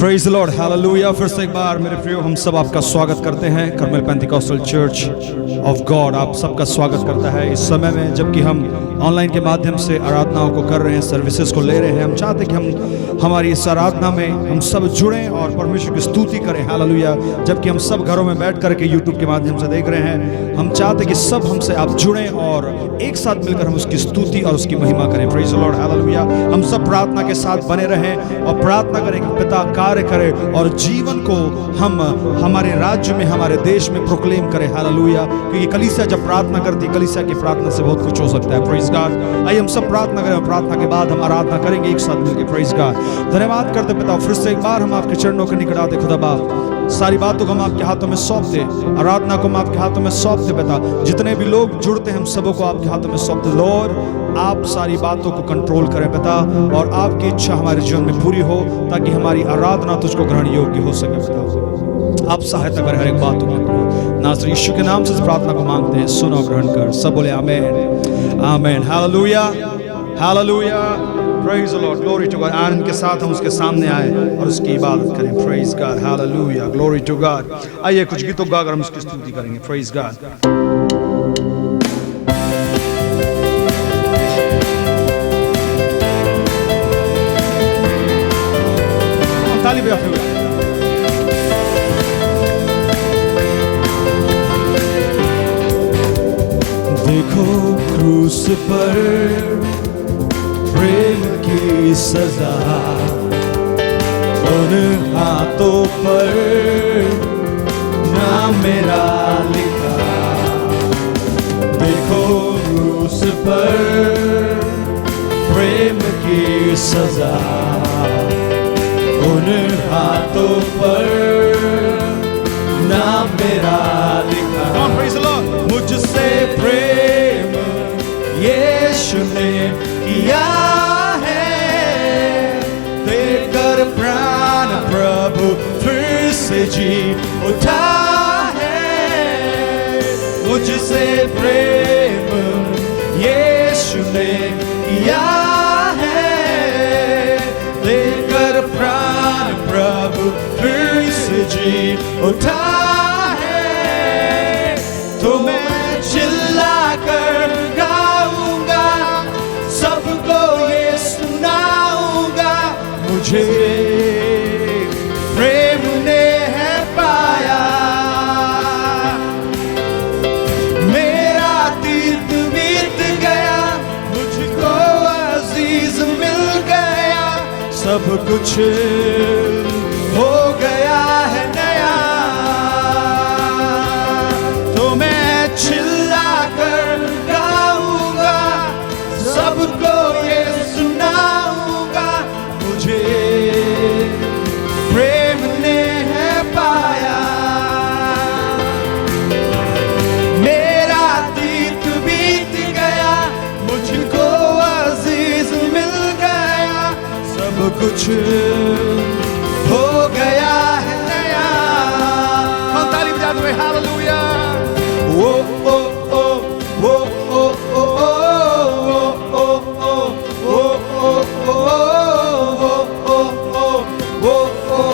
Praise the Lord, hallelujah. फिर से एक बार मेरे प्रियो हम सब आपका स्वागत करते हैं। Carmel Pentecostal church of God आप सबका स्वागत करता है इस समय में, जबकि हम ऑनलाइन के माध्यम से आराधनाओं को कर रहे हैं, सर्विसेज को ले रहे हैं। हम चाहते हैं कि हमारी इस आराधना में हम सब जुड़ें और परमेश्वर की स्तुति करें, हालेलुया। जबकि हम सब घरों में बैठ करके यूट्यूब के माध्यम से देख रहे हैं, हम चाहते हैं कि सब हमसे आप जुड़ें और एक साथ मिलकर हम उसकी स्तुति और उसकी महिमा करें। Praise the Lord, hallelujah. हम सब प्रार्थना के साथ बने रहें और प्रार्थना करें कि पिता कार्य करे और जीवन को हम हमारे राज्य में, हमारे देश में प्रोक्लेम करें, हालेलुया। क्योंकि कलीसिया जब प्रार्थना करती है, कलीसिया की प्रार्थना से बहुत कुछ हो सकता है। Praise God. आइए हम सब प्रार्थना करें, प्रार्थना के बाद हम आराधना करेंगे एक साथ मिलकर। Praise God. धन्यवाद करते पिता, फिर से एक बार हम आपके चरणों के निकट आते खुदा बाप, सारी बातों को हम आपके हाथों में सौंपते, आराधना को हम आपके हाथों में सौंपते पिता। जितने भी लोग जुड़ते हैं हम सबों को आपके हाथों में सौंपते। लॉर्ड, आप सारी बातों को कंट्रोल करें पिता, और आपकी इच्छा हमारे जीवन में पूरी हो, ताकि हमारी आराधना तुझको ग्रहण योग्य हो सके पिता। आप सहायता करें हर एक बातों में, नासरी यीशु के नाम से इस प्रार्थना को मांगते हैं, सुनो ग्रहण कर। सब बोले आमीन, आमीन, हालेलुया, हालेलुया। Praise the lord, glory to God. आनंद के साथ हम उसके सामने आए और उसकी इबादत करें। Praise God, hallelujah, glory to God. आइए कुछ गीतों गाकर हम उसकी स्तुति करेंगे। Praise God. ताली बजाते हुए देखो क्रूस पर प्रेम की सजा, उन हाथों पर नाम मेरा लिखा। देखो क्रूस पर प्रेम की सजा, उन हाथों पर नाम मेरा लिखा। मुझसे प्रेम यीशु ने किया है, देकर प्राण प्रभु फिर से जी उठा है। मुझसे प्रेम यीशु ने किया है, देकर प्राण प्रभु फिर से जी उठा है। तो मैं चिल्ला कर गाऊंगा, सबको ये सुनाऊंगा, मुझे प्रेम ने है पाया। मेरा तीर्थ बीत गया, मुझको अजीज मिल गया, सब कुछ हो गया है नया। तो मैं चिल्ला कर गाऊंगा, सबको ये सुनाऊंगा, मुझे प्रेम ने है पाया। मेरा तीर्थ बीत गया, मुझको अजीज मिल गया, सब कुछ हो गया है नया। हम ताली बजाते हुए हालेलुया। ओ ओ ओ ओ ओ ओ ओ ओ ओ ओ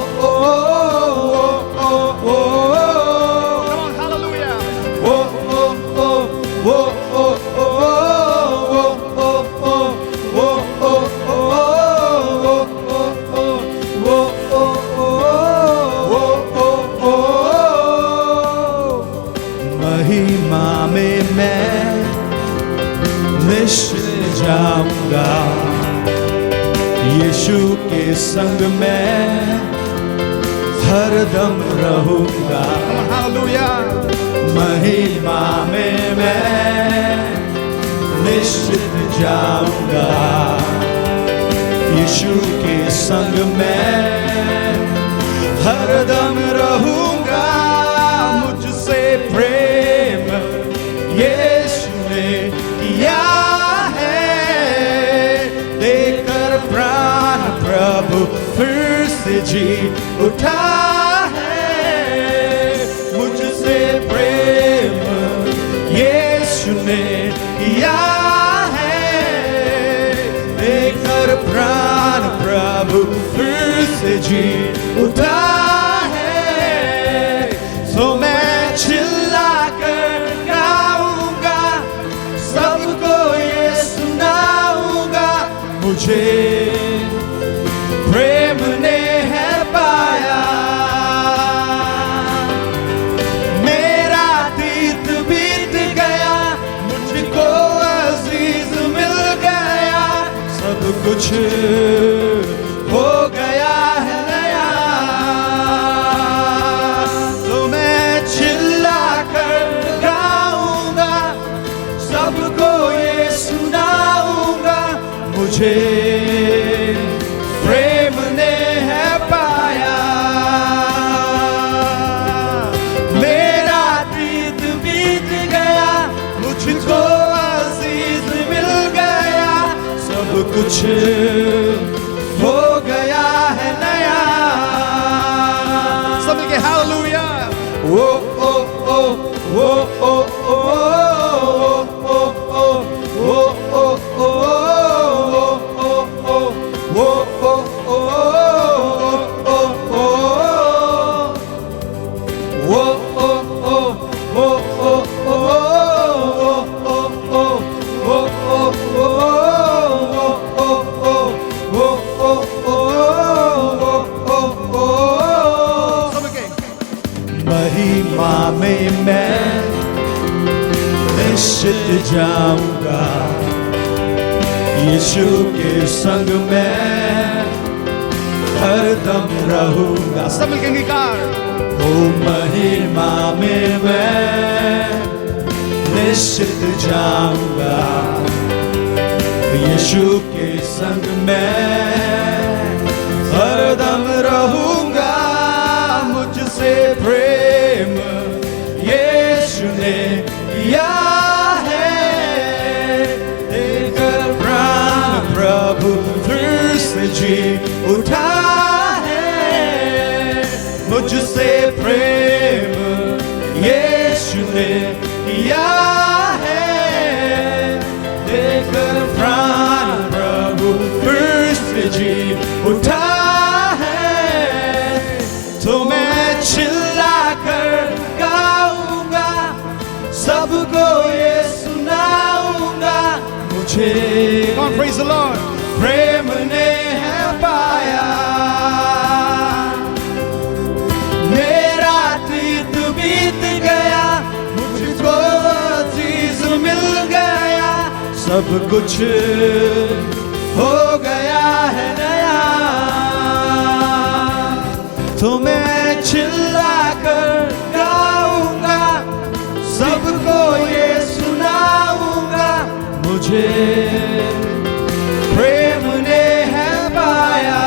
महिमा में मैं निश्चय जाऊंगा, यीशु के संग मैं हरदम रहूंगा। हालेलुया। महिमा में मैं निश्चित जाऊंगा, यीशु के संग मैं हरदम रहूंगा। मुझसे प्रेम यीशु ने किया है, देकर प्राण प्रभु फिर से जी उठा है। मुझसे प्रेम यीशु ने किया है, देकर प्राण प्रभु फिर से जी मुझे प्रेम ने है पाया। मेरा अतीत बीत गया, मुझको अजीज मिल गया, सब कुछ हो गया है नया। तो मैं चिल्ला कर गाऊंगा, सबको ये सुनाऊंगा, मुझे प्रेम ने है पाया। मेरा अतीत बीत गया, मुझको अजीज मिल गया, सब कुछ हो गया है नया। सब मिलके हालेलुया। ओ ओ ओ ओ ओ ओ महिमा में मैं निश्चित जाऊंगा, यीशु के संग मैं हरदम रहूंगा। सब मिलके अंगीकार। ओ महिमा में मैं निश्चित जाऊंगा, यीशु के संग मैं हरदम रहूंगा। मुझसे प्रेम यीशु ने किया है, देकर प्राण प्रभु फिर से जी उठा है। मुझसे प्रेम यीशु ने किया है, देकर प्राण प्रभु फिर से जी उठा है। तो मैं चिल्ला कर गाऊंगा, सबको ये सुनाऊंगा, मुझे praise the Lord, प्रेम ने है पाया। मेरा अतीत बीत गया, मुझको अजीज मिल गया, सब कुछ हो गया है नया। तो मैं चिल्ला कर गाऊंगा, सबको ये सुनाऊंगा, मुझे प्रेम ने है पाया।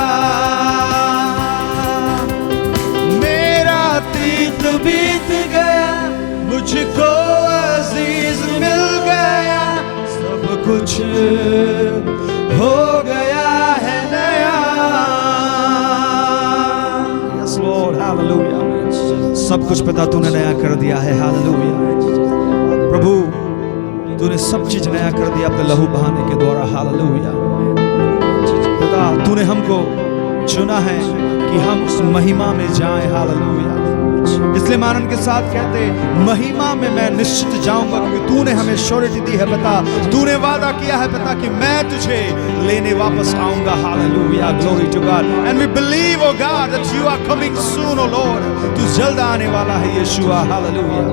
मेरा अतीत बीत गया, मुझको अजीज मिल गया, सब कुछ हो गया है नया। Yes Lord, hallelujah। सब कुछ पिता तूने नया कर दिया है, हालेलुया। प्रभु तूने सब चीज नया कर दिया अपने लहू बहाने के द्वारा, हालेलुया। पिता तूने हमको चुना है कि हम उस महिमा में जाएं, हालेलुया। इसलिए हम आनंद के साथ कहते, महिमा में मैं निश्चित जाऊंगा, क्योंकि तूने हमें श्योरिटी दी है पिता। तूने वादा किया है पिता कि मैं तुझे लेने वापस आऊंगा, hallelujah. Glory to God. And we believe O God that you are coming soon O Lord. तू जल्द आने वाला है यीशुआ, हालेलुया।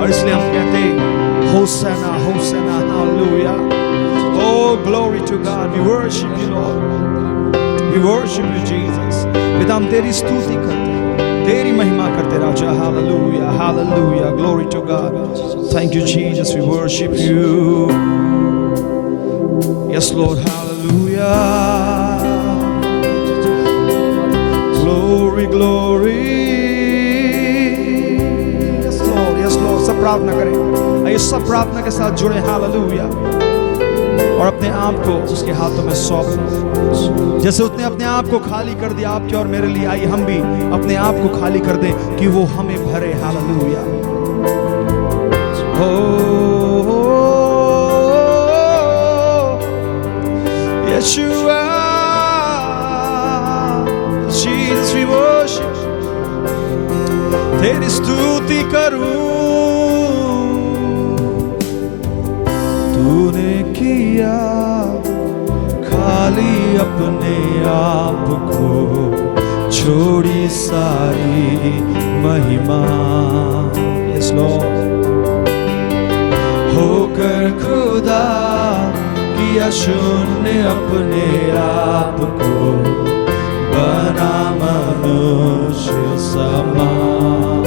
और इसलिए हम कहते, होसना होसना, hallelujah. Oh glory to God, we worship you Lord, we worship you Jesus। पिता हम तेरी स्तुति करते, तेरी महिमा करते राजा, हालेलुया हालेलुया। Glory to God, thank you Jesus, we worship you। Yes Lord, hallelujah, glory glory। Yes Lord, yes Lord। सब प्रार्थना करें, आइए सब प्रार्थना के साथ जुड़े, हालेलुया। और अपने आप को उसके हाथों में सौंप, जैसे उसने अपने आप को खाली कर दिया आपके और मेरे लिए, आइए हम भी अपने आप को खाली कर दें कि वो हमें भरे, हालेलुया। हो यीशुआ, Jesus we worship, तेरी स्तुति करूं। तूने किया खाली अपने आप को, छोड़ी सारी महिमा। यस लॉर्ड, होकर खुदा किया शून्य अपने आप को, बना मनुष्य समान,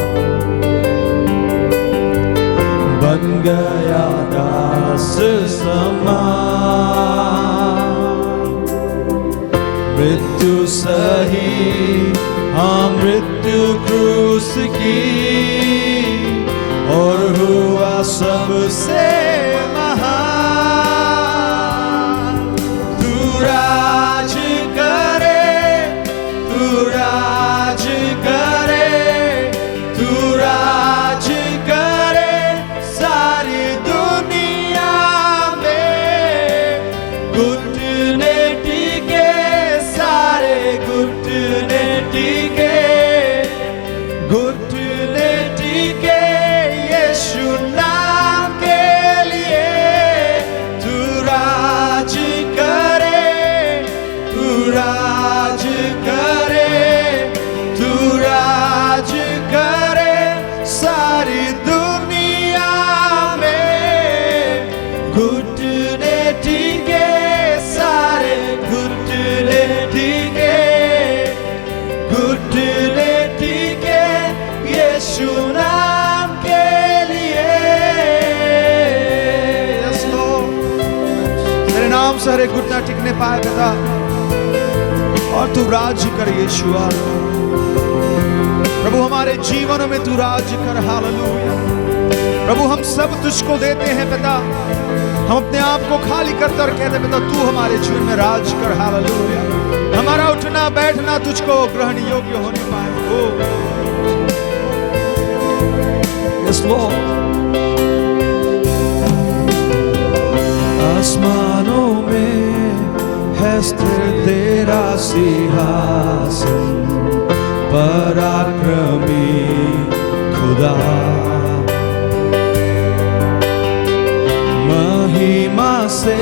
बन गया दास समान। मृत्यु सही, हाँ मृत्यु क्रूस की, और हुआ सबसे महान। तू राज करे, तू राज करे, तू राज करे सारी दुनिया में। घुटने टिके, सारे घुटने टिके, घुटने टिके यीशु नाम के लिए। तू राज करे, तू राज करे, तू राज करे सारी दुनिया में। घुटने टिके, सारे घुटने टिके, घुटने टिके यीशु नाम के लिए। यस लॉर्ड, तेरे नाम से हर एक घुटना टिकने पाए पिता, और तू राज कर यीशुआ। प्रभु हमारे जीवनों में तू राज कर। हालेलुया। प्रभु हम सब तुझको देते हैं पिता, हम अपने आप को खाली करते और कहते पिता तू हमारे जीवन में राज कर। हालेलुया। हमारा उठना बैठना तुझको ग्रहण योग्य होने पाए। ओ यस लॉर्ड। आसमानों में है स्थिर तेरा सिंहासन, पराक्रमी खुदा। महिमा से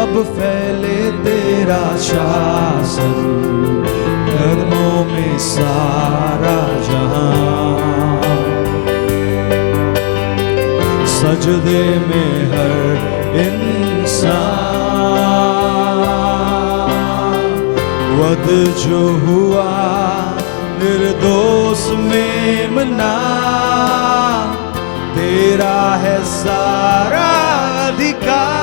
अब फैले तेरा शासन, कदमों में सारा जहां। सजदे में हर इंसान, वध जो हुआ निर्दोष मेमना। तेरा है सारा अधिकार।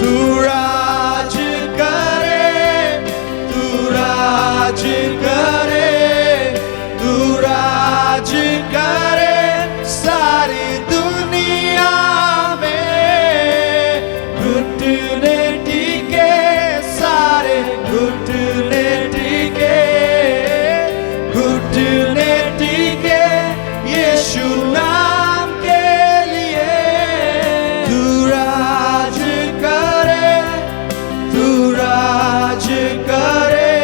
तू राज करे, तू राज करे, तू राज करे सारी दुनिया में। घुटने टिके, सारे घुटने टिके, घुटने टिके यीशु नाम के लिए। तू राज करे, तू राज करे,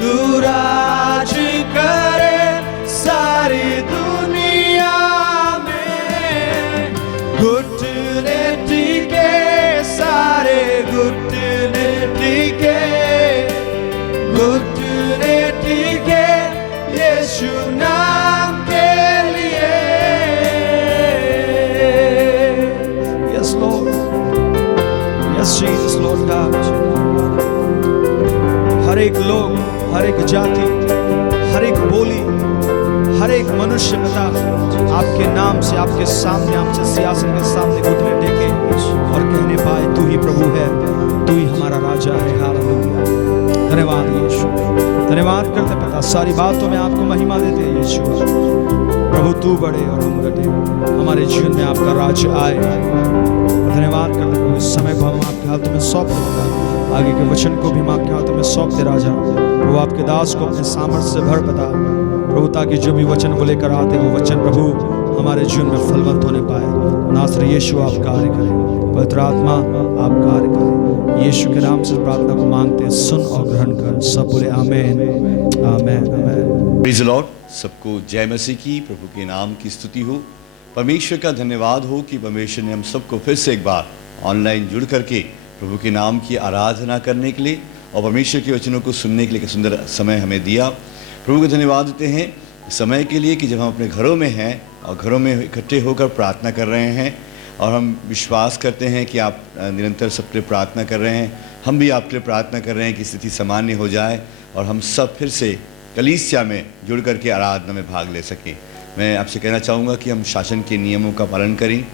तू राज करे सारी दुनिया में। घुटने टिके, सारे घुटने टिके, घुटने टिके यीशु नाम के लिए। Yes Lord, yes Jesus Lord God। हर एक लोग, हर एक जाति, हर एक बोली, हर एक मनुष्य पिता आपके नाम से, आपके सामने, आपसे सियासत के सामने घुटने टेके और कहने पाए तू ही प्रभु है, तू ही हमारा राजा है। हालेलुया। धन्यवाद यीशु, धन्यवाद करते पिता, सारी बातों में आपको महिमा देते हैं यीशु। प्रभु तू बढ़े और हम घटे, हमारे जीवन में आपका राज आए। धन्यवाद करते प्रभु, इस समय को हम आपके हाथों में सौंपते पिता, आगे के वचन को भी हम आपके हाथों में सौंपते राजा। प्रभु आपके दास को अपने सामर्थ्य से भर पिता प्रभु, ताकि जो भी वचन वो लेकर आते वो वचन प्रभु हमारे जीवन में फलवंत होने पाए। नासरी यीशु आप कार्य करें, पवित्र आत्मा आप कार्य करें। यीशु के नाम से प्रार्थना को मांगते हैं, सुन और ग्रहण कर। सब बोले आमेन, आमेन, आमेन। Praise the lord. सबको जय मसीह की, प्रभु के नाम की स्तुति हो। परमेश्वर का धन्यवाद हो कि परमेश्वर ने हम सबको फिर से एक बार ऑनलाइन जुड़ करके प्रभु के नाम की आराधना करने के लिए और परमेश्वर के वचनों को सुनने के लिए एक सुंदर समय हमें दिया। प्रभु को धन्यवाद देते हैं समय के लिए कि जब हम अपने घरों में हैं और घरों में इकट्ठे होकर प्रार्थना कर रहे हैं, और हम विश्वास करते हैं कि आप निरंतर सबके लिए प्रार्थना कर रहे हैं। हम भी आपके लिए प्रार्थना कर रहे हैं कि स्थिति सामान्य हो जाए और हम सब फिर से कलीसिया में जुड़ करके आराधना में भाग ले सकें। मैं आपसे कहना चाहूँगा कि हम शासन के नियमों का पालन करें,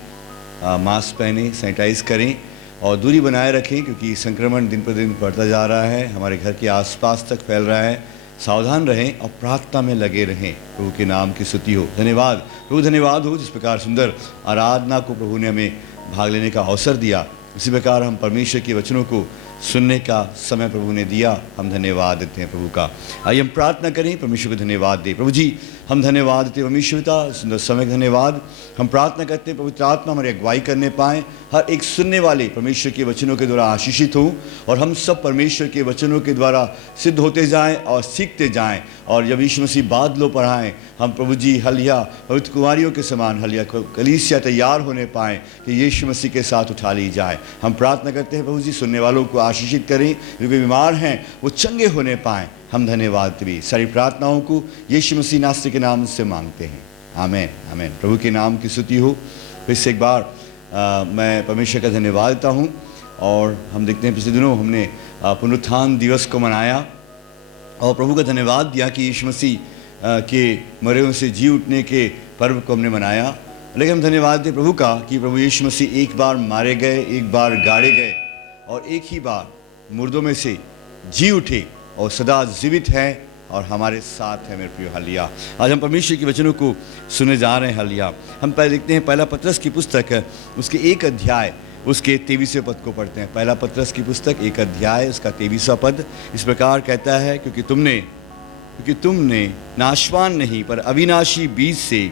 मास्क पहनें, सैनिटाइज करें और दूरी बनाए रखें, क्योंकि संक्रमण दिन पर दिन बढ़ता जा रहा है, हमारे घर के आसपास तक फैल रहा है। सावधान रहें और प्रार्थना में लगे रहें। प्रभु के नाम की स्तुति हो। धन्यवाद प्रभु, धन्यवाद हो जिस प्रकार सुंदर आराधना को प्रभु ने हमें भाग लेने का अवसर दिया। इसी प्रकार हम परमेश्वर के वचनों को सुनने का समय प्रभु ने दिया। हम धन्यवाद देते हैं प्रभु का। आइए हम प्रार्थना करें, परमेश्वर को धन्यवाद दें। प्रभु जी, हम धन्यवाद देते हैं परमेश्वर पिता, सुंदर समय का धन्यवाद। हम प्रार्थना करते हैं पवित्र आत्मा हमारी अगुवाई करने पाएँ, हर एक सुनने वाले परमेश्वर के वचनों के द्वारा आशीषित हों और हम सब परमेश्वर के वचनों के द्वारा सिद्ध होते जाएं और सीखते जाएं। और जब यीशु मसीह बादलों पर आएँ, हम प्रभु जी हलिया पवित्र कुमारियों के समान हलिया कलीसिया तैयार होने पाएँ कि यीशु मसीह के साथ उठा ली जाए। हम प्रार्थना करते हैं प्रभु जी, सुनने वालों को आशीषित करें, जो भी बीमार हैं वो चंगे होने पाएँ। हम धन्यवाद भी सारी प्रार्थनाओं को यीशु मसीह नासरी के नाम से मांगते हैं। आमीन आमीन। प्रभु के नाम की स्तुति हो। फिर से एक बार मैं परमेश्वर का धन्यवाद देता हूँ। और हम देखते हैं पिछले दिनों हमने पुनरुत्थान दिवस को मनाया और प्रभु का धन्यवाद दिया कि यीशु मसीह के मरे हुए से जी उठने के पर्व को हमने मनाया। लेकिन हम धन्यवाद दें प्रभु का कि प्रभु यीशु मसीह एक बार मारे गए, एक बार गाड़े गए और एक ही बार मुर्दों में से जी उठे और सदा जीवित है और हमारे साथ है। मेरे प्रिय हालिया, आज हम परमेश्वर के वचनों को सुने जा रहे हैं। हालिया हम पहले देखते हैं पहला पतरस की पुस्तक उसके 1 अध्याय उसके 23वें पद को पढ़ते हैं। पहला पतरस की पुस्तक 1 अध्याय उसका 23वां पद इस प्रकार कहता है, क्योंकि तुमने नाशवान नहीं पर अविनाशी बीज से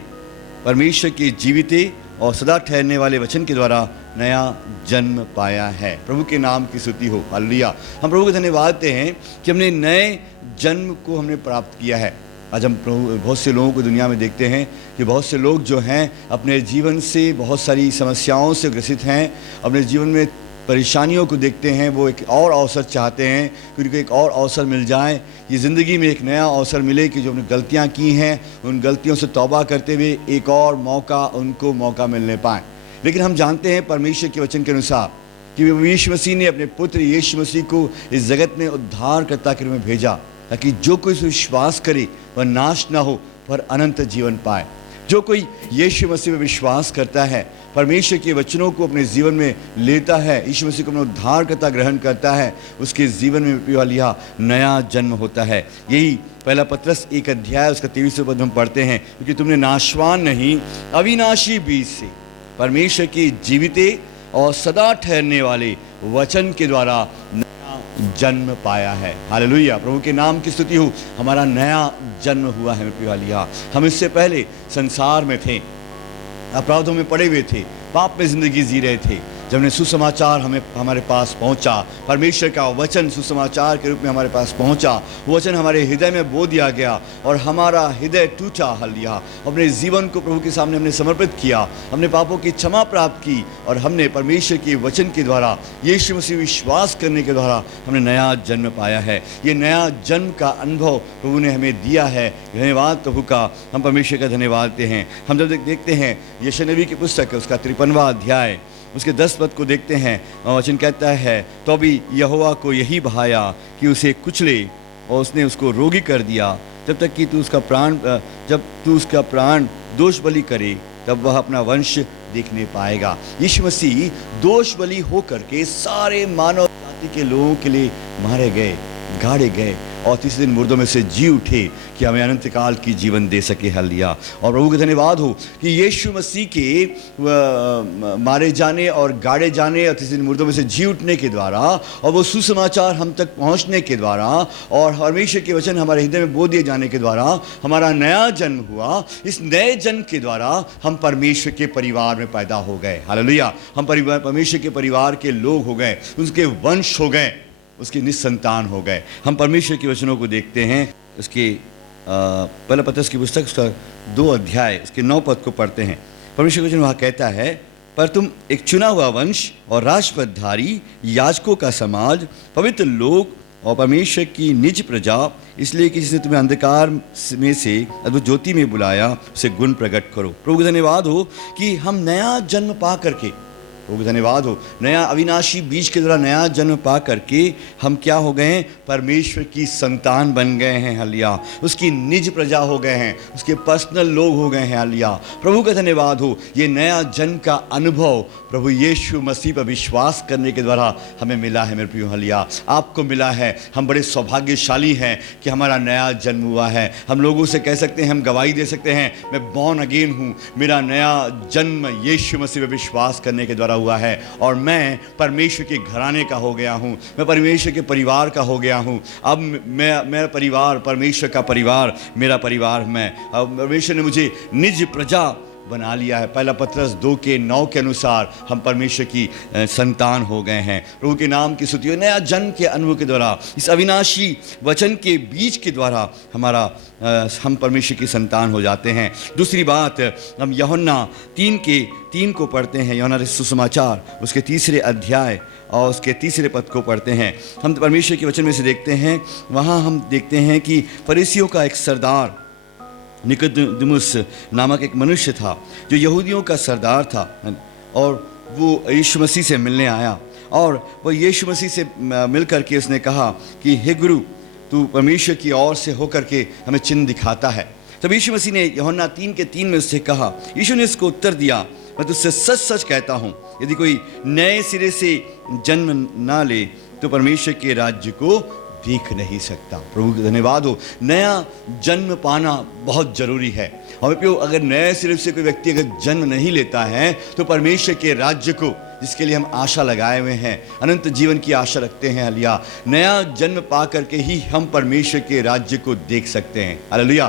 परमेश्वर के जीविते और सदा ठहरने वाले वचन के द्वारा नया जन्म पाया है। प्रभु के नाम की स्तुति हो। हालेलुया। हम प्रभु को धन्यवाद देते हैं कि हमने नए जन्म को हमने प्राप्त किया है। आज हम प्रभु बहुत से लोगों को दुनिया में देखते हैं कि बहुत से लोग जो हैं अपने जीवन से बहुत सारी समस्याओं से ग्रसित हैं, अपने जीवन में परेशानियों को देखते हैं। वो एक और अवसर चाहते हैं कि उनको एक और अवसर मिल जाए, ये ज़िंदगी में एक नया अवसर मिले कि जो उन्होंने गलतियाँ की हैं उन गलतियों से तौबा करते हुए एक और उनको मौका मिलने पाए। लेकिन हम जानते हैं परमेश्वर के वचन के अनुसार कि यीशु मसीह ने अपने पुत्र यीशु मसीह को इस जगत में उद्धारकर्ता के रूप में भेजा ताकि जो कोई विश्वास करे वह नाश ना हो पर अनंत जीवन पाए। जो कोई यीशु मसीह में विश्वास करता है, परमेश्वर के वचनों को अपने जीवन में लेता है, यीशु मसीह को अपना उद्धारकर्ता ग्रहण करता है, उसके जीवन में पिया नया जन्म होता है। यही पहला पतरस 1 अध्याय उसका 23वां पद हम पढ़ते हैं, क्योंकि तुमने नाशवान नहीं अविनाशी बीज से परमेश्वर के जीविते और सदा ठहरने वाले वचन के द्वारा जन्म पाया है। हालेलुया। प्रभु के नाम की स्तुति हो। हमारा नया जन्म हुआ है। प्रिय, हम इससे पहले संसार में थे, अपराधों में पड़े हुए थे, पाप में जिंदगी जी रहे थे। जब ने सुसमाचार हमारे पास पहुंचा, परमेश्वर का वचन सुसमाचार के रूप में हमारे पास पहुंचा, वो वचन हमारे हृदय में बो दिया गया और हमारा हृदय टूटा। हालेलुया। अपने जीवन को प्रभु के सामने हमने समर्पित किया, हमने पापों की क्षमा प्राप्त की और हमने परमेश्वर के वचन के द्वारा यीशु मसीह विश्वास करने के द्वारा हमने नया जन्म पाया है। ये नया जन्म का अनुभव प्रभु ने हमें दिया है। धन्यवाद प्रभु का। हम परमेश्वर का धन्यवाद देते हैं। हम जब देखते हैं यशायाह नबी की पुस्तक उसका 53वां अध्याय उसके 10 पद को देखते हैं, वचन कहता है, तो अभी यहोवा को यही बहाया कि उसे कुचले और उसने उसको रोगी कर दिया, जब तक कि जब तू उसका प्राण दोष बलि करे तब वह अपना वंश देखने पाएगा। यीशु मसीह दोष बलि होकर के सारे मानव जाति के लोगों के लिए मारे गए, गाड़े गए और तीसरे दिन मुर्दों में से जी उठे कि हमें अनंत काल की जीवन दे सके। हालेलुया। और प्रभु का धन्यवाद हो कि यीशु मसीह के मारे जाने और गाड़े जाने और तीसरे दिन मुर्दों में से जी उठने के द्वारा और वो सुसमाचार हम तक पहुंचने के द्वारा और परमेश्वर के वचन हमारे हृदय में बो दिए जाने के द्वारा हमारा नया जन्म हुआ। इस नए जन्म के द्वारा हम परमेश्वर के परिवार में पैदा हो गए। हालेलुया। हम परमेश्वर के परिवार के लोग हो गए, उसके वंश हो गए, उसके निसंतान हो गए। हम परमेश्वर के वचनों को देखते हैं। उसके पहला पतरस की पुस्तक उसका 2 अध्याय उसके 9 पद को पढ़ते हैं। परमेश्वर के वचन वहाँ कहता है, पर तुम एक चुना हुआ वंश और राजपदधारी, याजकों का समाज, पवित्र लोग और परमेश्वर की निज प्रजा, इसलिए कि जिसने तुम्हें अंधकार में से अद्भुत ज्योति में बुलाया, उसे गुण प्रकट करो। प्रभु को धन्यवाद हो कि हम नया जन्म पा करके, प्रभु को धन्यवाद हो, नया अविनाशी बीज के द्वारा नया जन्म पा करके हम क्या हो गए हैं? परमेश्वर की संतान बन गए हैं। हालेलुया। उसकी निज प्रजा हो गए हैं, उसके पर्सनल लोग हो गए हैं। हालेलुया। प्रभु का धन्यवाद हो। ये नया जन्म का अनुभव प्रभु यीशु मसीह पर विश्वास करने के द्वारा हमें मिला है। मेरे प्रियो, हालेलुया, आपको मिला है। हम बड़े सौभाग्यशाली हैं कि हमारा नया जन्म हुआ है। हम लोगों से कह सकते हैं, हम गवाही दे सकते हैं, मैं बॉर्न अगेन हूँ। मेरा नया जन्म यीशु मसीह पर विश्वास करने के द्वारा हुआ है और मैं परमेश्वर के घराने का हो गया हूं, मैं परमेश्वर के परिवार का हो गया हूं। अब मेरा परिवार, परमेश्वर का परिवार मेरा परिवार, मैं अब परमेश्वर ने मुझे निज प्रजा बना लिया है। पहला पत्रस 2:9 के अनुसार हम परमेश्वर की संतान हो गए हैं। प्रभु के नाम की स्तुति हो। नया जन्म के अनुभव के द्वारा, इस अविनाशी वचन के बीज के द्वारा हम परमेश्वर की संतान हो जाते हैं। दूसरी बात, हम यूहन्ना 3:3 को पढ़ते हैं। यूहन्ना सुसमाचार उसके 3 अध्याय और उसके 3 पद को पढ़ते हैं। हम परमेश्वर के वचन में से देखते हैं, वहाँ हम देखते हैं कि फरीसियों का एक सरदार निकोदेमुस नामक एक मनुष्य था जो यहूदियों का सरदार था, और वो यीशु मसीह से मिलने आया और वो यीशु मसीह से मिल करके उसने कहा कि हे गुरु, तू परमेश्वर की ओर से होकर के हमें चिन्ह दिखाता है। तब यीशु मसीह ने यूहन्ना 3:3 में उससे कहा, यीशु ने इसको उत्तर दिया, मैं तुझसे सच सच कहता हूँ, यदि कोई नए सिरे से जन्म ना ले तो परमेश्वर के राज्य को देख नहीं सकता। प्रभु का धन्यवाद हो। नया जन्म पाना बहुत जरूरी है। हमें प्रियो, अगर नए सिरे से कोई व्यक्ति अगर जन्म नहीं लेता है तो परमेश्वर के राज्य को, जिसके लिए हम आशा लगाए हुए हैं, अनंत जीवन की आशा रखते हैं, हालेलुया, नया जन्म पा करके ही हम परमेश्वर के राज्य को देख सकते हैं। हालेलुया।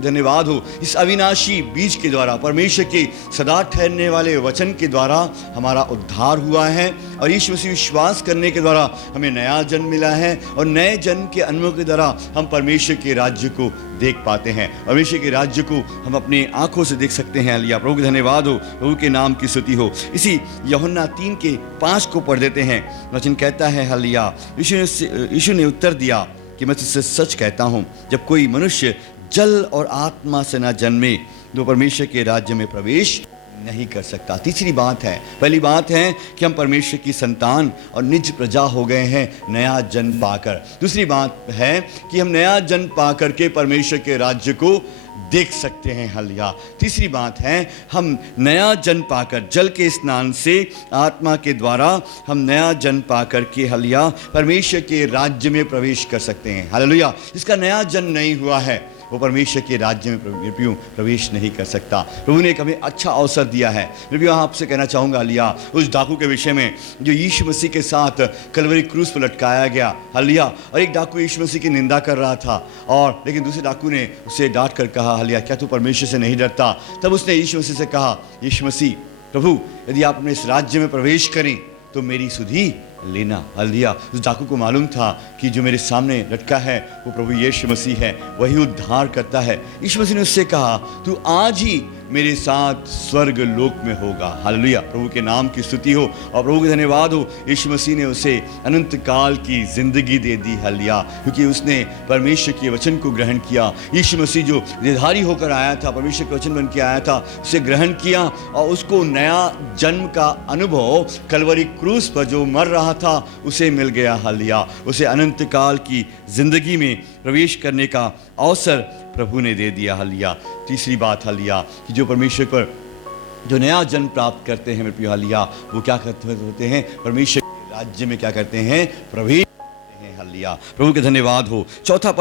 धन्यवाद हो। इस अविनाशी बीज के द्वारा, परमेश्वर के सदा ठहरने वाले वचन के द्वारा हमारा उद्धार हुआ है और यीशु मसीह विश्वास करने के द्वारा हमें नया जन्म मिला है और नए जन्म के अनुभव के द्वारा हम परमेश्वर के राज्य को देख पाते हैं। परमेश्वर के राज्य को हम अपनी आंखों से देख सकते हैं। हालेलुया। प्रभु का धन्यवाद हो। प्रभु के नाम की स्तुति हो। इसी यूहन्ना 3:5 को पढ़ देते हैं। वचन कहता है, हालेलुया, यीशु ने उत्तर दिया कि मैं तुझसे सच कहता हूँ, जब कोई मनुष्य जल और आत्मा से न जन्मे तो परमेश्वर के राज्य में प्रवेश नहीं कर सकता। तीसरी बात है, पहली बात है कि हम परमेश्वर की संतान और निज प्रजा हो गए हैं नया जन्म पाकर। दूसरी बात है कि हम नया जन्म पाकर के परमेश्वर के राज्य को देख सकते हैं। हालेलुया। तीसरी बात है, हम नया जन्म पाकर, जल के स्नान से आत्मा के द्वारा हम नया जन्म पाकर के, हालेलुया, परमेश्वर के राज्य में प्रवेश कर सकते हैं। हालेलुया। जिसका नया जन्म नहीं हुआ है वो परमेश्वर के राज्य में प्रवेश नहीं कर सकता। प्रभु ने एक हमें अच्छा अवसर दिया है। मैं आपसे कहना चाहूँगा, हालेलुया, उस डाकू के विषय में जो यीशु मसीह के साथ कलवरी क्रूस पर लटकाया गया। हालेलुया। और एक डाकू यीशु मसीह की निंदा कर रहा था, और लेकिन दूसरे डाकू ने उसे डांट कर कहा, हालेलुया, क्या तू परमेश्वर से नहीं डरता? तब उसने यीशु मसीह से कहा, यीशु मसीह, प्रभु, यदि आप अपने इस राज्य में प्रवेश करें तो मेरी सुधि लेना। हालेलुया। उस डाकू को मालूम था कि जो मेरे सामने लटका है वो प्रभु यीशु मसीह है, वही उद्धार करता है। यीशु मसीह ने उससे कहा, तू आज ही मेरे साथ स्वर्ग लोक में होगा। हालेलुया। प्रभु के नाम की स्तुति हो और प्रभु का धन्यवाद हो। यीशु मसीह ने उसे अनंत काल की जिंदगी दे दी। हालेलुया। क्योंकि उसने परमेश्वर के वचन को ग्रहण किया। यीशु मसीह जो देहधारी होकर आया था, परमेश्वर के वचन बन के आया था, उसे ग्रहण किया और उसको नया जन्म का अनुभव कलवरी क्रूस पर जो मर रहा था उसे मिल गया। हालेलुया। उसे अनंत काल की जिंदगी में प्रवेश करने का अवसर प्रभु ने दे दिया। हालेलुया। तीसरी बात, हालेलुया, कि जो परमेश्वर पर जो नया जन्म प्राप्त करते हैं, मेरे प्रिय, हालेलुया, वो क्या करते होते हैं? परमेश्वर के राज्य में क्या करते हैं? प्रवेश करते हैं। हालेलुया। प्रभु के धन्यवाद हो। चौथी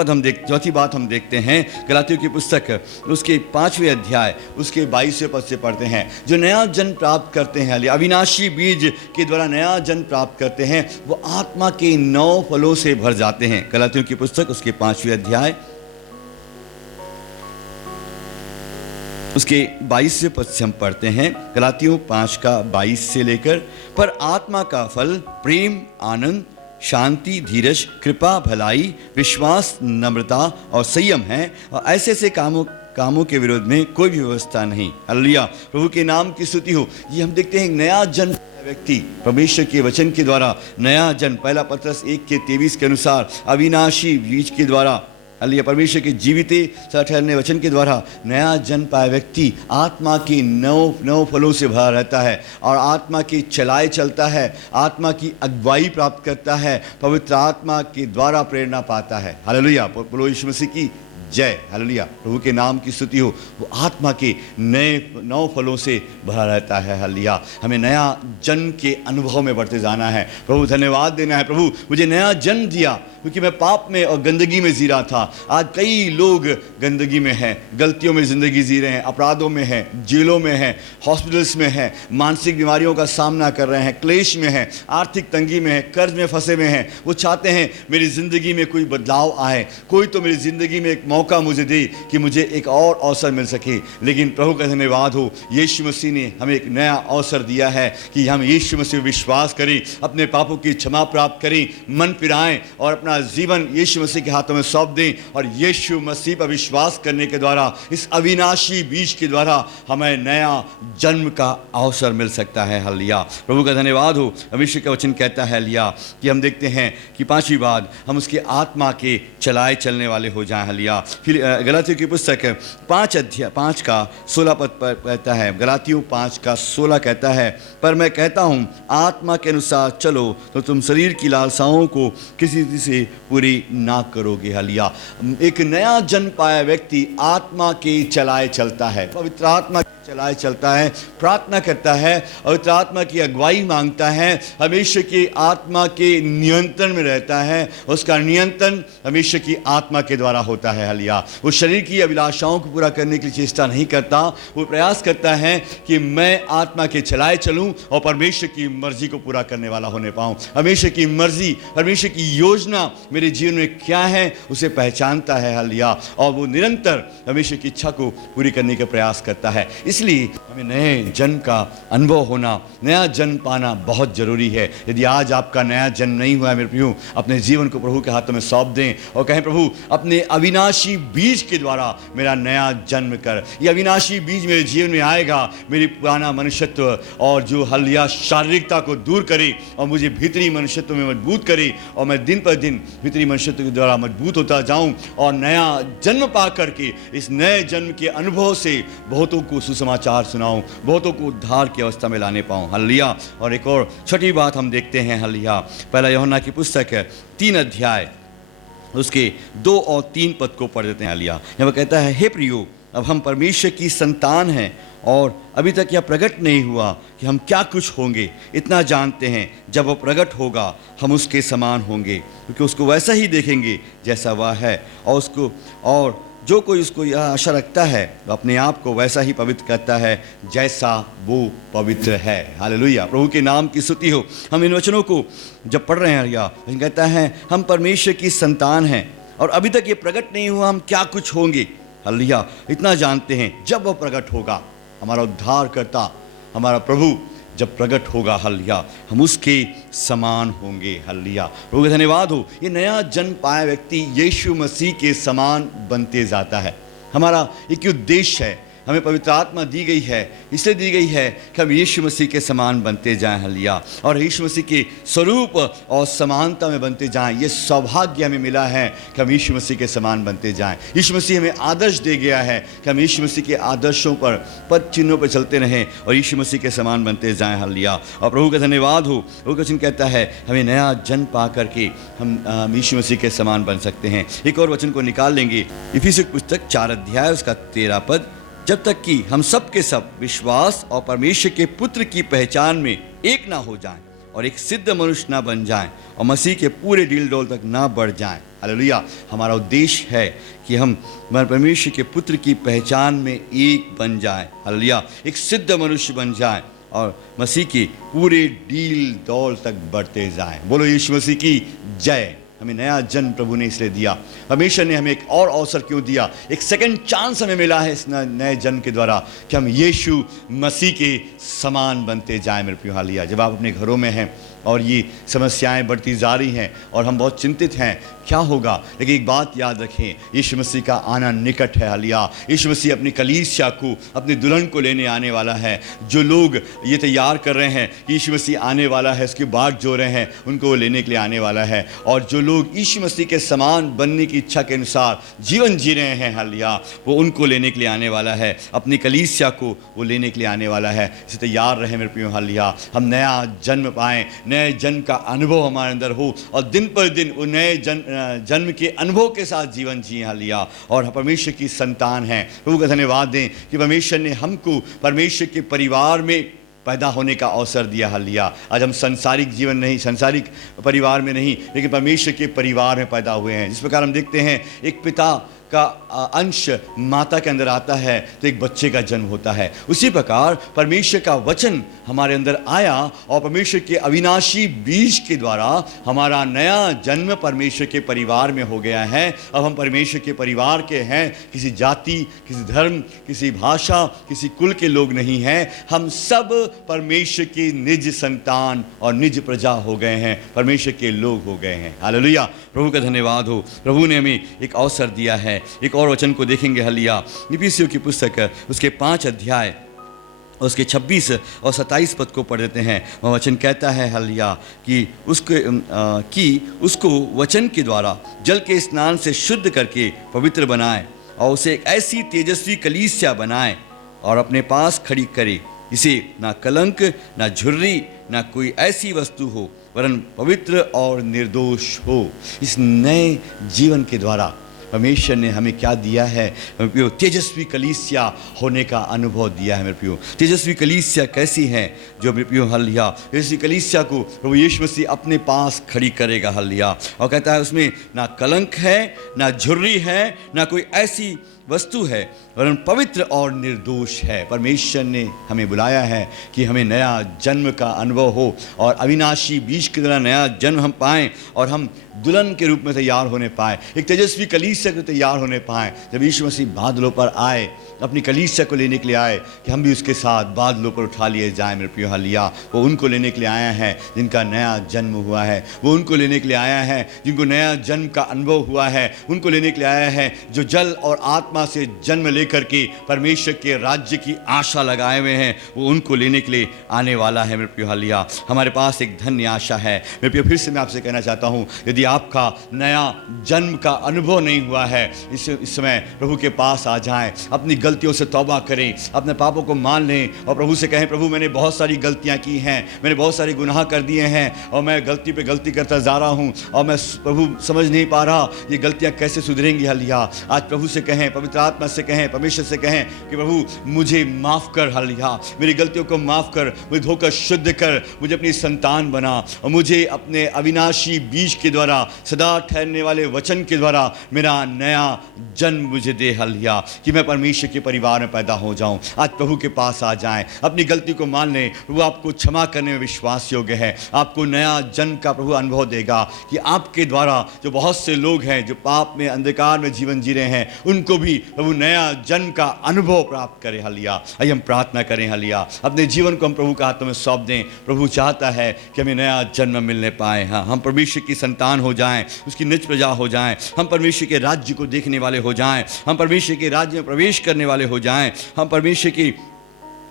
बात हम देखते हैं, गलातियों की पुस्तक उसके 5वें अध्याय उसके 22वें पद से पढ़ते हैं। जो नया जन्म प्राप्त करते हैं, हालेलुया, अविनाशी बीज के द्वारा नया जन्म प्राप्त करते हैं, वो आत्मा के 9 फलों से भर जाते हैं। गलातियों की पुस्तक उसके 5वें अध्याय उसके 22वें पद से हम पढ़ते हैं। गलातियों 5:22 से लेकर, पर आत्मा का फल प्रेम, आनंद, शांति, धीरज, कृपा, भलाई, विश्वास, नम्रता और संयम है, और ऐसे कामों कामों के विरोध में कोई भी व्यवस्था नहीं। हालेलुया, प्रभु के नाम की स्तुति हो। ये हम देखते हैं एक नया जन्म व्यक्ति परमेश्वर के वचन के द्वारा नया जन्म, पहला पत्रस 1:23 के अनुसार अविनाशी बीज के द्वारा, हालेलुया, परमेश्वर के जीविते ठहरने वचन के द्वारा नया जन्म पाया व्यक्ति आत्मा के नौ फलों से भरा रहता है और आत्मा के चलाए चलता है, आत्मा की अगुवाई प्राप्त करता है, पवित्र आत्मा के द्वारा प्रेरणा पाता है। हालेलुया, बोलो यीशु मसीह की जय। हालेलुया, प्रभु के नाम की स्तुति हो। वो आत्मा के नौ फलों से भरा रहता है। हालेलुया, हमें नया जन्म के अनुभव में बढ़ते जाना है। प्रभु धन्यवाद देना है, प्रभु मुझे नया जन्म दिया, क्योंकि मैं पाप में और गंदगी में जी रहा था। आज कई लोग गंदगी में हैं, गलतियों में ज़िंदगी जी रहे हैं, अपराधों में हैं, जेलों में हैं, हॉस्पिटल्स में हैं, मानसिक बीमारियों का सामना कर रहे हैं, क्लेश में हैं, आर्थिक तंगी में हैं, कर्ज में फंसे हुए हैं। वो चाहते हैं मेरी ज़िंदगी में कोई बदलाव आए, कोई तो मेरी ज़िंदगी में एक मौका मुझे दे कि मुझे एक और अवसर मिल सके। लेकिन प्रभु का धन्यवाद हो, यीशु मसीह ने हमें एक नया अवसर दिया है कि हम यीशु मसीह पर विश्वास करें, अपने पापों की क्षमा प्राप्त करें, मन फिराएं और अपना जीवन यीशु मसीह के हाथों में सौंप दें। और यीशु मसीह पर विश्वास करने के द्वारा, इस अविनाशी बीज के द्वारा हमें नया जन्म का अवसर मिल सकता है। हालेलुया, प्रभु का धन्यवाद हो। परमेश्वर का वचन कहता है हालेलुया कि हम देखते हैं कि पांचवी बात, हम उसके आत्मा के चलाए चलने वाले हो जाएं। हालेलुया, फिर गलातियों की पुस्तक 5:16 पर कहता है, गलातियों 5:16 कहता है, पर मैं कहता हूँ आत्मा के अनुसार चलो तो तुम शरीर की लालसाओं को किसी से पूरी ना करोगे। हालेलुया, एक नया जन्म पाया व्यक्ति आत्मा के चलाए चलता है, पवित्र आत्मा चलाए चलता है, प्रार्थना करता है, पवित्र आत्मा की अगुवाई मांगता है, हमेशा की आत्मा के नियंत्रण में रहता है। उसका नियंत्रण हमेशा की आत्मा के द्वारा होता है। हालेलुया, वो शरीर की अभिलाषाओं को पूरा करने की चेष्टा नहीं करता, वो प्रयास करता है कि मैं आत्मा के चलाए चलूं और परमेश्वर की मर्जी को पूरा करने वाला होने पाऊं। हमेशा की मर्जी, परमेश्वर की योजना मेरे जीवन में क्या है उसे पहचानता है। हालेलुया, और वो निरंतर हमेशा की इच्छा को पूरी करने का प्रयास करता है। इसलिए हमें नए जन्म का अनुभव होना, नया जन्म पाना बहुत जरूरी है। यदि आज आपका नया जन्म नहीं हुआ है मेरे प्रियो, अपने जीवन को प्रभु के हाथों में सौंप दें और कहें, प्रभु अपने अविनाशी बीज के द्वारा मेरा नया जन्म कर। ये अविनाशी बीज मेरे जीवन में आएगा, मेरी पुराना मनुष्यत्व और जो हालेलुया शारीरिकता को दूर करे और मुझे भीतरी मनुष्यत्व में मजबूत करे, और मैं दिन पर दिन भीतरी मनुष्यत्व के द्वारा मजबूत होता जाऊं और नया जन्म पा करके इस नए जन्म के अनुभव से बहुतों को सुसमाचार सुनाऊं, बहुतों को उद्धार की अवस्था में लाने पाऊं। हालेलुया, और एक और छठी बात हम देखते हैं। हालेलुया, पहला यूहन्ना की पुस्तक 3 अध्याय उसके 2 और 3 पद को पढ़ देते हैं। हालेलुया, यहाँ कहता है, हे प्रियो, अब हम परमेश्वर की संतान हैं और अभी तक यह प्रकट नहीं हुआ कि हम क्या कुछ होंगे। इतना जानते हैं, जब वह प्रकट होगा हम उसके समान होंगे, क्योंकि उसको वैसा ही देखेंगे जैसा वह है। और जो कोई उसको यह आशा रखता है वो अपने आप को वैसा ही पवित्र करता है जैसा वो पवित्र है। हालेलुया, प्रभु के नाम की स्तुति हो। हम इन वचनों को जब पढ़ रहे हैं, हालेलुया, कहता है हम परमेश्वर की संतान हैं और अभी तक ये प्रकट नहीं हुआ हम क्या कुछ होंगे। हालेलुया, इतना जानते हैं, जब वह प्रकट होगा, हमारा उद्धार करता, हमारा प्रभु जब प्रकट होगा, हालेलुया, हम उसके समान होंगे। हालेलुया, प्रभु का धन्यवाद हो। ये नया जन्म पाया व्यक्ति यीशु मसीह के समान बनते जाता है। हमारा एक उद्देश्य है, हमें पवित्र आत्मा दी गई है, इसलिए दी गई है कि हम यीशु मसीह के समान बनते जाएं। हालेलुया, और यीशु मसीह के स्वरूप और समानता में बनते जाएं। ये सौभाग्य हमें मिला है कि हम यीशु मसीह के समान बनते जाएं। यीशु मसीह हमें आदर्श दे गया है कि हम यीशु मसीह के आदर्शों पर, पद चिन्हों पर चलते रहें और यीशु मसीह के समान बनते जाएं। हालेलुया, और प्रभु का धन्यवाद हो। प्रभु का वचन कहता है हमें नया जन्म पा करके हम यीशु मसीह के समान बन सकते हैं। एक और वचन को निकाल लेंगे, इफिसियों की पुस्तक 4 अध्याय उसका 13 पद, जब तक कि हम सब के सब विश्वास और परमेश्वर के पुत्र की पहचान में एक ना हो जाएं और एक सिद्ध मनुष्य ना बन जाएं और मसीह के पूरे डील डोल तक ना बढ़ जाएं। हालेलुया, हमारा उद्देश्य है कि हम परमेश्वर के पुत्र की पहचान में एक बन जाएं। हालेलुया, एक सिद्ध मनुष्य बन जाएं और मसीह के पूरे डील डोल तक बढ़ते जाएं। बोलो यीशु मसीह की जय। हमें नया जन्म प्रभु ने इसलिए दिया। परमेश्वर ने हमें एक और अवसर क्यों दिया, एक सेकंड चांस हमें मिला है इस नए जन्म के द्वारा कि हम यीशु मसीह के समान बनते जाएं। मेरे प्रियो, हालेलुया। जब आप अपने घरों में हैं और ये समस्याएं बढ़ती जा रही हैं और हम बहुत चिंतित हैं क्या होगा, लेकिन एक बात याद रखें, यीशु मसीह का आना निकट है। हालेलुया। यीशु मसीह अपनी कलीसिया को, अपनी दुल्हन को लेने आने वाला है। जो लोग ये तैयार कर रहे हैं कि यीशु मसीह आने वाला है, उसकी बाट जो रहे हैं, उनको वो लेने के लिए आने वाला है। और जो लोग यीशु मसीह के समान बनने की इच्छा के अनुसार जीवन जी रहे हैं, हालेलुया, वो उनको लेने के लिए आने वाला है। अपनी कलीसिया को वो लेने के लिए आने वाला है। इसे तैयार रहे मेरे प्रियो, हालेलुया। हम नया जन्म पाएं, नए जन्म का अनुभव हमारे अंदर हो और दिन पर दिन वो नए जन्म के अनुभव के साथ जीवन जिए, हालेलुया। और परमेश्वर की संतान हैं। प्रभु का धन्यवाद दें कि परमेश्वर ने हमको परमेश्वर के परिवार में पैदा होने का अवसर दिया, हालेलुया। आज हम संसारिक जीवन नहीं, संसारिक परिवार में नहीं, लेकिन परमेश्वर के परिवार में पैदा हुए हैं। जिस प्रकार हम देखते हैं एक पिता का अंश माता के अंदर आता है तो एक बच्चे का जन्म होता है, उसी प्रकार परमेश्वर का वचन हमारे अंदर आया और परमेश्वर के अविनाशी बीज के द्वारा हमारा नया जन्म परमेश्वर के परिवार में हो गया है। अब हम परमेश्वर के परिवार के हैं, किसी जाति, किसी धर्म, किसी भाषा, किसी कुल के लोग नहीं हैं। हम सब परमेश्वर की निज संतान और निज प्रजा हो गए हैं, परमेश्वर के लोग हो गए हैं। हालेलुया। प्रभु का धन्यवाद हो। प्रभु ने हमें एक अवसर दिया है। एक और वचन को देखेंगे, हालेलुया। इफिसियों की पुस्तक उसके 5 अध्याय उसके 26 और 27 पद को पढ़ देते हैं। वह वचन कहता है, हालेलुया, कि उसको वचन के द्वारा जल के स्नान से शुद्ध करके पवित्र बनाए और उसे एक ऐसी तेजस्वी कलीसिया बनाए और अपने पास खड़ी करे, इसे ना कलंक, ना झुर्री, ना कोई ऐसी वस्तु हो, वरन पवित्र और निर्दोष हो। इस नए जीवन के द्वारा परमेश्वर ने हमें क्या दिया है, तेजस्वी कलीसिया होने का अनुभव दिया है। मेरे प्रियो, तेजस्वी कलीसिया कैसी है? जो मेरे प्रियो, हालेलुया, तेजस्वी कलीसिया को प्रभु यीशु मसीह अपने पास खड़ी करेगा, हालेलुया। और कहता है उसमें ना कलंक है, ना झुर्री है, ना कोई ऐसी वस्तु है, वरन पवित्र और निर्दोष है। परमेश्वर ने हमें बुलाया है कि हमें नया जन्म का अनुभव हो और अविनाशी बीज की तरह नया जन्म हम पाएं और हम दुल्हन के रूप में तैयार होने पाएं, एक तेजस्वी कलीसिया को तैयार होने पाएं। जब यीशु मसीह बादलों पर आए, अपनी कलीसिया को लेने के लिए आए, कि हम भी उसके साथ बादलों पर उठा लिए जाएं। मेरे प्रियो, हालेलुया। वो उनको लेने के लिए आया है जिनका नया जन्म हुआ है। वो उनको लेने के लिए आया है जिनको नया जन्म का अनुभव हुआ है। उनको लेने के लिए आया है जो जल और आत्मा से जन्म लेकर के परमेश्वर के राज्य की आशा लगाए हुए हैं। वो उनको लेने के लिए आने वाला है। मेरे प्रियो, हालेलुया। हमारे पास एक धन्य आशा है। मेरे प्रियो, फिर से मैं आपसे कहना चाहता हूँ, यदि आपका नया जन्म का अनुभव नहीं हुआ है, इस समय प्रभु के पास आ जाएं, अपनी गलतियों से तौबा करें, अपने पापों को मान लें और प्रभु से कहें, प्रभु मैंने बहुत सारी गलतियां की हैं, मैंने बहुत सारे गुनाह कर दिए हैं और मैं गलती पे गलती करता जा रहा हूं और मैं प्रभु समझ नहीं पा रहा ये गलतियां कैसे सुधरेंगी। हालेलुया। आज प्रभु से कहें, पवित्र आत्मा से कहें, परमेश्वर से कहें कि प्रभु मुझे माफ़ कर, हालेलुया, मेरी गलतियों को माफ़ कर, मुझे धोकर शुद्ध कर, मुझे अपनी संतान बना और मुझे अपने अविनाशी बीज के द्वारा, सदा ठहरने वाले वचन के द्वारा मेरा नया जन्म मुझे दे, हालेलुया, कि मैं परमेश्वर के परिवार में पैदा हो जाऊं। आज प्रभु के पास आ जाएं, अपनी गलती को मान लें। प्रभु आपको क्षमा करने में विश्वास योग्य है। आपको नया जन्म का प्रभु अनुभव देगा कि आपके द्वारा जो बहुत से लोग हैं जो पाप में, अंधकार में जीवन जी रहे हैं, उनको भी प्रभु नया जन्म का अनुभव प्राप्त करे, हालेलुया। आइए हम प्रार्थना करें, हालेलुया। अपने जीवन को हम प्रभु के हाथों में सौंप दें। प्रभु चाहता है कि हमें नया जन्म मिलने पाए। हाँ, हम परमेश्वर की संतान हो जाएं, उसकी निज प्रजा हो जाएं, हम परमेश्वर के राज्य को देखने वाले हो जाएं, हम परमेश्वर के राज्य में प्रवेश करने वाले हो जाएं, हम परमेश्वर की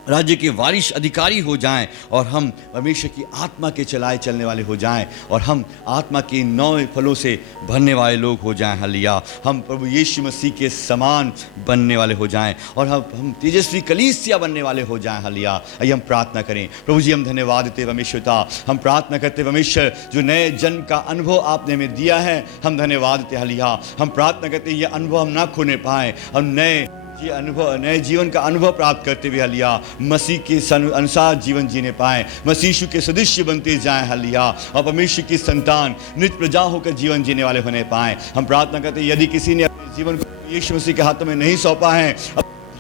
राज्य के वारिश अधिकारी हो जाएं और हम परमेश्वर की आत्मा के चलाए चलने वाले हो जाएं और हम आत्मा के 9 फलों से भरने वाले लोग हो जाएं, हालेलुया। हम प्रभु यीशु मसीह के समान बनने वाले हो जाएं और हम तेजस्वी कलीसिया बनने वाले हो जाएं, हालेलुया। आइए हम प्रार्थना करें। प्रभु जी, हम धन्यवाद देते परमेश्वरता, हम प्रार्थना करते परमेश्वर जो नए जन्म का अनुभव आपने हमें दिया है, हम धन्यवाद देते, हालेलुया। हम प्रार्थना करते ये अनुभव हम ना खोने पाएँ, हम नए जीवन का अनुभव प्राप्त करते हुए, हालेलुया, मसीह के अनुसार जीवन जीने पाएं, मसीह यीशु के सदस्य बनते जाएं, हालेलुया, और परमेश्वर की संतान निज प्रजा होकर जीवन जीने वाले होने पाएं। हम प्रार्थना करते हैं यदि किसी ने अपने जीवन को यीशु मसीह के हाथों में नहीं सौंपा है,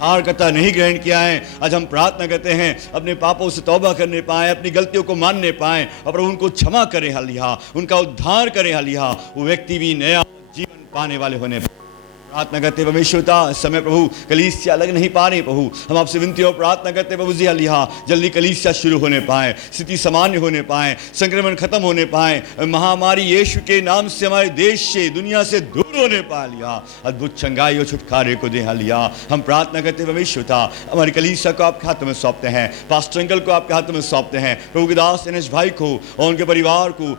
उद्धारकर्ता नहीं ग्रहण किया है, आज हम प्रार्थना करते हैं अपने पापों से तौबा करने पाए, अपनी गलतियों को मानने पाए और प्रभु उनको क्षमा करें हालिया, उनका उद्धार करें हालिया, वो व्यक्ति भी नया जीवन पाने वाले होने प्रार्थना करते परमेश्वरता। इस समय प्रभु कलीसिया लग नहीं पा रही प्रभु, हम आपसे विनती और प्रार्थना करते प्रभु जी हालिया जल्दी कलीसिया शुरू होने पाए, स्थिति सामान्य होने पाए, संक्रमण खत्म होने पाए, महामारी यीशु के नाम से हमारे देश से दुनिया से दूर होने पा लिया, अद्भुत चंगाई और छुटकारे को दे हालिया। हम प्रार्थना करते परमेश्वरता हमारी कलीसिया को आपके हाथों में सौंपते हैं, पास्टर अंकल को आपके हाथों में सौंपते हैं, प्रभु के दास एनएस भाई को और उनके परिवार को,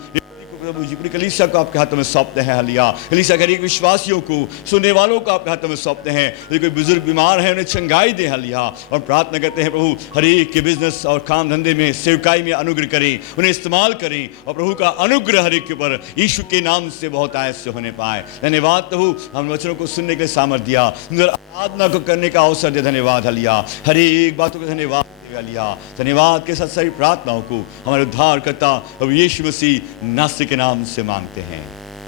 प्रभु जी पूरी कलीसिया को आपके हाथों में सौंपते हैं हालिया। कलीसिया के हर एक विश्वासियों को, सुनने वालों को आपके हाथों में सौंपते हैं, यदि कोई बुजुर्ग बीमार है उन्हें चंगाई दे हालिया। और प्रार्थना करते हैं प्रभु हर एक के बिजनेस और काम धंधे में, सेवकाई में अनुग्रह करें, उन्हें इस्तेमाल करें और प्रभु का अनुग्रह हर एक के ऊपर यीशु के नाम से बहुत आयत से होने पाए। धन्यवाद प्रभु हम वचनों को सुनने के लिए सामर्थ्य दिया, आराधना को करने का अवसर दे, धन्यवाद हालिया। हर एक बातों को धन्यवाद हालिया। धन्यवाद के साथ सारी प्रार्थनाओं को हमारे उद्धारकर्ता अब यीशु मसीह नासरी के नाम से मांगते हैं,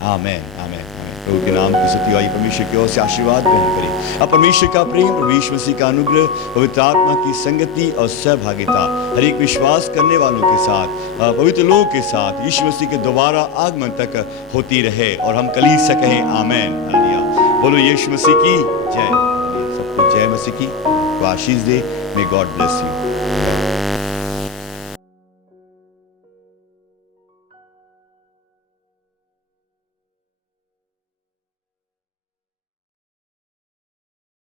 आमीन आमीन आमीन। प्रभु के नाम की स्तुति आई परमेश्वर की ओर से आशीर्वाद ग्रहण करें। अब परमेश्वर का प्रेम, प्रभु यीशु मसीह का अनुग्रह, पवित्र आत्मा की संगति और सहभागिता हर एक विश्वास करने वालों के साथ, पवित्र लोगों के साथ यीशु मसीह के दोबारा आगमन तक होती रहे। और हम कलीसिया कहें आमीन हालेलुया। बोलो यीशु मसीह की जय। सबको जय मसीह की आशीष दे। May God bless you.